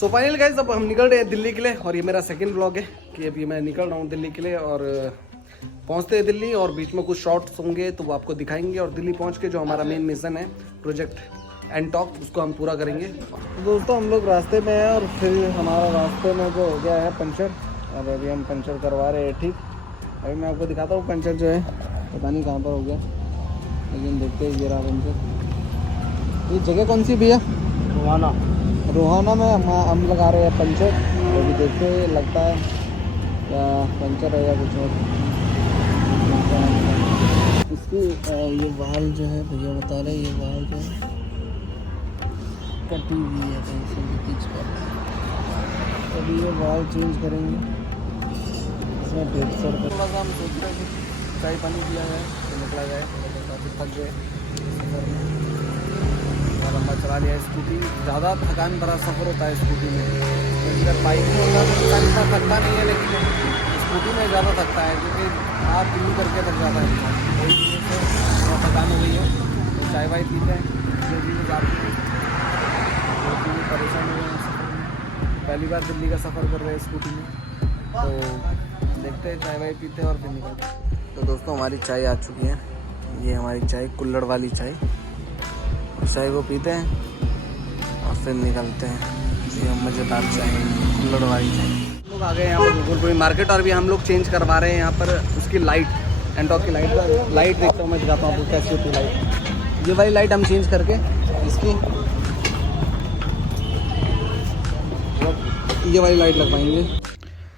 So final guys अब हम निकल रहे हैं दिल्ली के लिए और ये मेरा सेकंड ब्लॉग है कि अभी मैं निकल रहा हूँ दिल्ली के लिए और पहुँचते हैं दिल्ली और बीच में कुछ शॉर्ट्स होंगे तो वो आपको दिखाएंगे और दिल्ली पहुँच के जो हमारा मेन मिशन है प्रोजेक्ट एंड टॉक उसको हम पूरा करेंगे। तो दोस्तों हम लोग रास्ते में हैं और फिर हमारा रास्ते में जो हो गया है पंचर और अभी हम पंचर करवा रहे हैं ठीक। अभी मैं आपको दिखाता हूँ पंचर जो है पता नहीं कहाँ पर हो गया लेकिन देखते हैं ये रहा पंचर। ये जगह कौन सी भैया? रोहाना में हम लगा रहे हैं पंचर। अभी देखते हैं लगता है या पंचर है या कुछ और। इसकी ये वाल जो है भैया बता रहे ये वाल जो है कटी हुई है कहीं से लीकेज कर। अभी ये वाल चेंज करेंगे इसमें 150 रुपये। थोड़ा सा हम सोच रहे हैं कि चाय पानी पिया जाए तो निकला जाए काफ़ी थक गए लंबा चला लिया। स्कूटी ज़्यादा थकान भरा सफ़र होता है स्कूटी में। अगर बाइक में होता तो इंसान इतना थकता नहीं है लेकिन स्कूटी में ज़्यादा थकता है क्योंकि आप दिल्ली करके थक जाता है इंसान। वही चीज़ से थोड़ा थकान हो गई है तो चाय वाय पीते हैं जो भी जाते हैं परेशान हो गए हैं सफ़र में। पहली बार दिल्ली का सफ़र कर रहे हैं स्कूटी में तो देखते हैं चाय वाय पीते हैं और फिर निकलते हैं। तो दोस्तों हमारी चाय आ चुकी है। ये हमारी चाय कुल्हड़ वाली चाय। चाय को पीते हैं और फिर निकलते हैं। ये मज़ेदार चाय कुल्हड़ वाली चाय। हम लोग आ गए यहाँ पर गोकुलपुरी मार्केट और भी हम लोग चेंज करवा रहे हैं यहाँ पर उसकी लाइट एंटॉक की लाइट देखता हूँ मैं दिखाता हूँ आपको कैसी होती है लाइट। ये वाली लाइट हम चेंज करके इसकी ये वाली लाइट लगवाएंगे।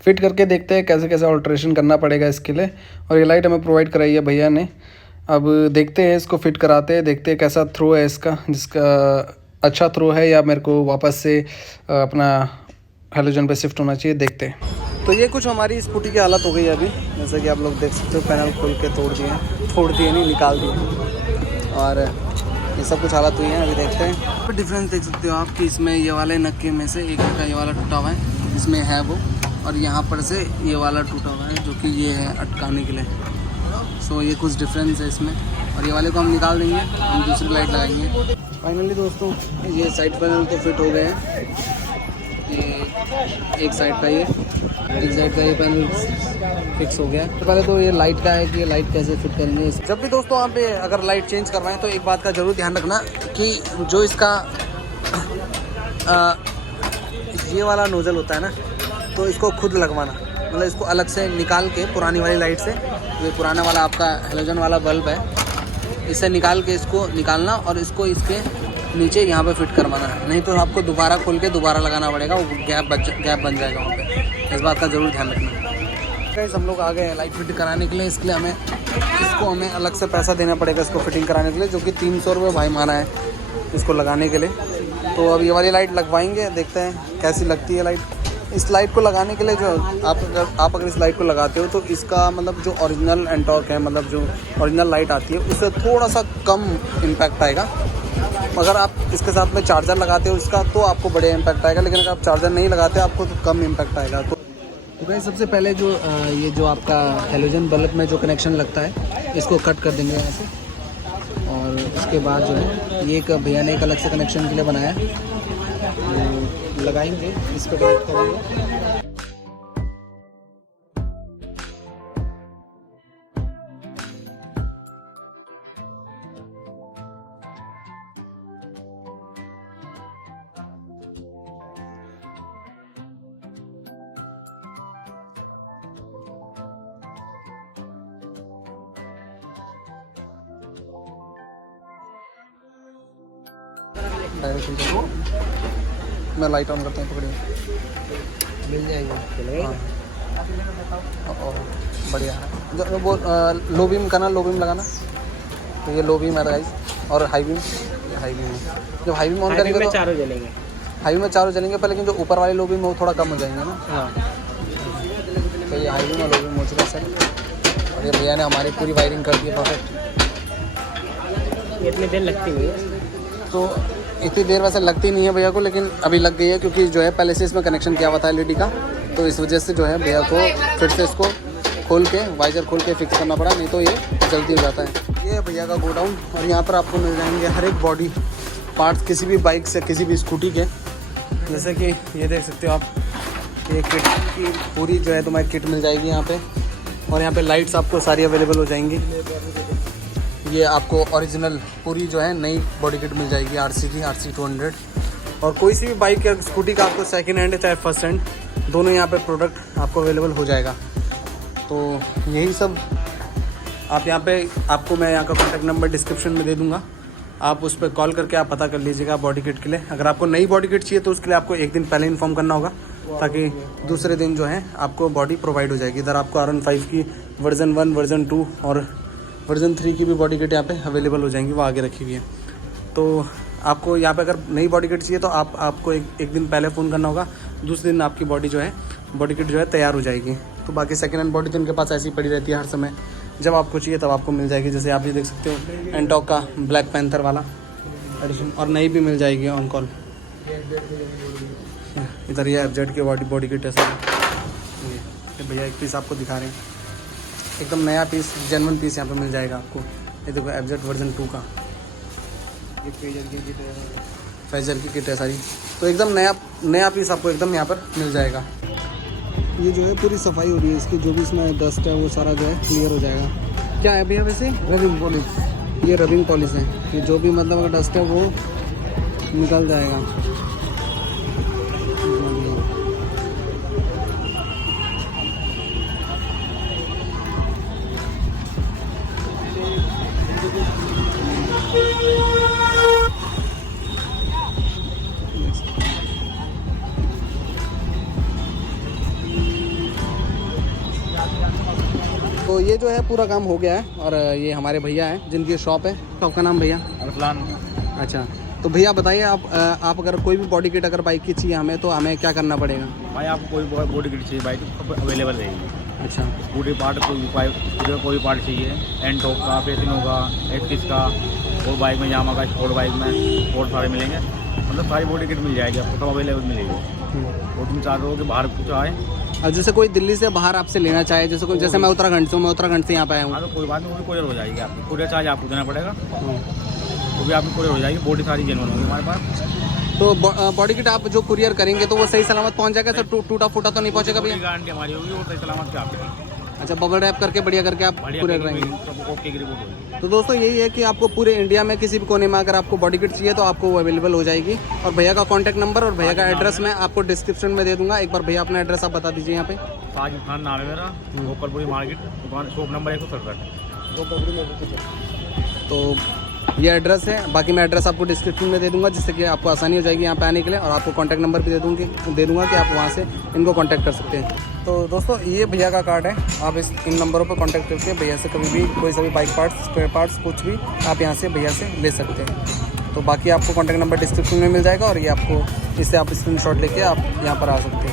फिट करके देखते हैं कैसे कैसे ऑल्ट्रेशन करना पड़ेगा इसके लिए। और ये लाइट हमें प्रोवाइड कराई है भैया ने। अब देखते हैं इसको फिट कराते हैं देखते हैं कैसा थ्रो है इसका जिसका अच्छा थ्रो है या मेरे को वापस से अपना हेलोजन पे शिफ्ट होना चाहिए देखते हैं। तो ये कुछ हमारी स्कूटी की हालत हो गई है अभी जैसा कि आप लोग देख सकते हो। पैनल खोल के तोड़ दिए नहीं निकाल दिए और ये सब कुछ हालत हुई है। अभी देखते हैं तो डिफरेंस देख सकते हो आप कि इसमें ये वाले नक्के में से एक का ये वाला टूटा हुआ है इसमें है वो और यहाँ पर से ये वाला टूटा हुआ है जो कि ये है अटकाने के लिए। सो ये कुछ डिफरेंस है इसमें और ये वाले को हम निकाल देंगे हम दूसरी लाइट लगाएंगे। फाइनली दोस्तों ये साइड पैनल तो फिट हो गए हैं। ये एक साइड का ये पैनल फिक्स हो गया। तो पहले तो ये लाइट का है कि ये लाइट कैसे फिट करेंगे। जब भी दोस्तों आप अगर लाइट चेंज करवाएं तो एक बात का ज़रूर ध्यान रखना कि जो इसका ये वाला नोज़ल होता है ना तो इसको खुद लगवाना मतलब इसको अलग से निकाल के पुरानी वाली लाइट से ये पुराना वाला आपका हेलोजन वाला बल्ब है इसे निकाल के इसको निकालना और इसको इसके नीचे यहाँ पे फिट करवाना है। नहीं तो आपको दोबारा खोल के दोबारा लगाना पड़ेगा वो गैप बन जाएगा वहाँ पे। इस बात का ज़रूर ध्यान रखना। गाइस हम लोग आ गए हैं लाइट फिटिंग कराने के लिए। इसके लिए हमें अलग से पैसा देना पड़ेगा इसको फिटिंग कराने के लिए जो कि 300 रुपये भाई माना है इसको लगाने के लिए। तो अब ये वाली लाइट लगवाएंगे देखते हैं कैसी लगती है लाइट। इस लाइट को लगाने के लिए जो आप अगर इस लाइट को लगाते हो तो इसका मतलब जो ओरिजिनल एंटॉक है मतलब जो ओरिजिनल लाइट आती है उससे थोड़ा सा कम इम्पैक्ट आएगा। अगर आप इसके साथ में चार्जर लगाते हो इसका तो आपको बड़े इम्पैक्ट आएगा लेकिन अगर आप चार्जर नहीं लगाते आपको तो कम इम्पैक्ट आएगा। तो गाइस सबसे पहले जो ये जो आपका हेलोजन बल्ब में जो कनेक्शन लगता है इसको कट कर देंगे यहाँ से और उसके बाद जो है ये एक भैया ने एक अलग से कनेक्शन के लिए बनाया है लगाएंगे इस पर कनेक्ट करेंगे। मैं लाइट ऑन करता हूँ पकड़िए मिल जाएगा। हाँ बढ़िया है वो लो बीम का ना लो बीम लगाना तो ये लो बीम है गाइस और हाई बीम है। जब हाई बीम ऑन करेंगे तो चारों जलेंगे हाई बीम में चारों जलेंगे पर लेकिन जो ऊपर वाले लो बीम है वो थोड़ा कम हो जाएंगे ना। हाँ तो ये हाई बीम और लो बीम हो चुका सर और ये भैया ने हमारी पूरी वायरिंग कर दी है परफेक्ट। इतनी देर लगती नहीं है तो इतनी देर वैसे लगती नहीं है भैया को लेकिन अभी लग गई है क्योंकि जो है पहले से इसमें कनेक्शन किया हुआ था एलईडी का तो इस वजह से जो है भैया को फिर से इसको खोल के वाइजर खोल के फिक्स करना पड़ा नहीं तो ये जल्दी हो जाता है। ये भैया का गोडाउन और यहाँ पर आपको मिल जाएंगे हर एक बॉडी पार्ट्स किसी भी बाइक से किसी भी स्कूटी के जैसे कि ये देख सकते हो आप, ये किट की पूरी जो है तुम्हारी किट मिल जाएगी यहाँ पे। और यहाँ पे लाइट्स आपको सारी अवेलेबल हो जाएंगी। ये आपको ओरिजिनल पूरी जो है नई बॉडी किट मिल जाएगी RC की, RC 200। और कोई सी भी बाइक या स्कूटी का आपको सेकंड हैंड चाहे फर्स्ट हैंड दोनों यहाँ पे प्रोडक्ट आपको अवेलेबल हो जाएगा। तो यही सब आप यहाँ पे, आपको मैं यहाँ का कॉन्टैक्ट नंबर डिस्क्रिप्शन में दे दूँगा, आप उस पर कॉल करके आप पता कर लीजिएगा बॉडी किट के लिए। अगर आपको नई बॉडी किट चाहिए तो उसके लिए आपको एक दिन पहले इन्फॉर्म करना होगा, ताकि दूसरे दिन जो है आपको बॉडी प्रोवाइड हो जाएगी। इधर आपको R15 की वर्जन 1, वर्जन 2 और वर्जन 3 की भी बॉडी किट यहाँ पे अवेलेबल हो जाएंगी, वो आगे रखी हुई है। तो आपको यहाँ पे अगर नई बॉडी किट चाहिए तो आपको एक दिन पहले फ़ोन करना होगा, दूसरे दिन आपकी बॉडी किट जो है तैयार हो जाएगी। तो बाकी सेकेंड हैंड बॉडी तो इनके पास ऐसी पड़ी रहती है हर समय, जब आपको चाहिए तब आपको मिल जाएगी। जैसे आप ये देख सकते हो एंटॉक का ब्लैक पैंथर वाला एडिशन, और नई भी मिल जाएगी ऑन कॉल। इधर ये FZ की बॉडी किट है सर। ये भैया एक पीस आपको दिखा रहे हैं, एकदम नया पीस, जेन्युइन पीस यहाँ पे मिल जाएगा आपको। ये देखो FZ वर्जन 2 का, ये फेजर की किट है सारी। तो एकदम नया पीस आपको एकदम यहाँ पर मिल जाएगा। ये जो है पूरी सफाई हो रही है इसकी, जो भी इसमें डस्ट है वो सारा जो है क्लियर हो जाएगा। क्या है भैया वैसे? Rubbing polish. ये रबिंग पॉलिश है कि जो भी मतलब अगर डस्ट है वो निकल जाएगा। तो ये जो है पूरा काम हो गया है। और ये हमारे भैया हैं जिनकी शॉप है। शॉप का नाम भैया? अरसलान। अच्छा, तो भैया बताइए आप अगर कोई भी बॉडी किट अगर बाइक की चाहिए हमें, तो हमें क्या करना पड़ेगा? भाई आपको कोई बॉडी किट चाहिए बाइक तो अवेलेबल रहेगी। अच्छा, पूरे पार्ट कोई पार्ट चाहिए, एंटॉक का, पेसिनो का, 31 का, और बाइक में यामा का, स्पोर्ट बाइक में और सारे मिलेंगे। मतलब सारी बॉडी किट मिल जाएगी आपको, सब अवेलेबल मिलेगी। और तुम चाह रहे हो कि बाहर कुछ आए, और जैसे कोई दिल्ली से बाहर आपसे लेना चाहे, जैसे मैं उत्तराखंड से हूँ, मैं उत्तराखंड से यहाँ पे आया हूँ, हाँ तो कोई बात नहीं, वो भी कोरियर हो जाएगी आपकी। कोरियर चार्ज आपको देना पड़ेगा, वो भी आपकी कोरियर हो जाएगी। बॉडी सारी जेन्युइन होगी हमारे पास। तो बॉडी किट आप जो कुरियर करेंगे तो वो सही सलामत पहुँच जाएगा सर? टूटा फूटा तो नहीं पहुँचेगा भैया? गारंटी हमारी होगी और सही सलामत आपकी। अच्छा, बबल रैप करके बढ़िया करके आप कुरियर करेंगे। ओके की रिपोर्ट होगी। तो दोस्तों यही है कि आपको पूरे इंडिया में किसी भी कोने में अगर आपको बॉडी किट चाहिए तो आपको वो अवेलेबल हो जाएगी। और भैया का कॉन्टैक्ट नंबर और भैया का एड्रेस मैं आपको डिस्क्रिप्शन में दे दूंगा। एक बार भैया अपना एड्रेस आप बता दीजिए यहाँ पे। ताज खान नाम है मेरा, गोपालपुरी मार्केट, दुकान, शॉप नंबर 167। तो ये एड्रेस है, बाकी मैं एड्रेस आपको डिस्क्रिप्शन में दे दूंगा, जिससे कि आपको आसानी हो जाएगी यहाँ पे आने के लिए। और आपको कॉन्टैक्ट नंबर भी दे दूंगा कि आप वहाँ से इनको कॉन्टैक्ट कर सकते हैं। तो दोस्तों ये भैया का कार्ड है, आप इन नंबरों पर कॉन्टैक्ट करके भैया से कभी भी कोई सा भी बाइक पार्ट्स, स्पेयर पार्ट्स, कुछ भी आप यहाँ से भैया से ले सकते हैं। तो बाकी आपको कॉन्टैक्ट नंबर डिस्क्रिप्शन में मिल जाएगा, और ये आपको इससे आप स्क्रीनशॉट लेके आप यहाँ पर आ सकते हैं।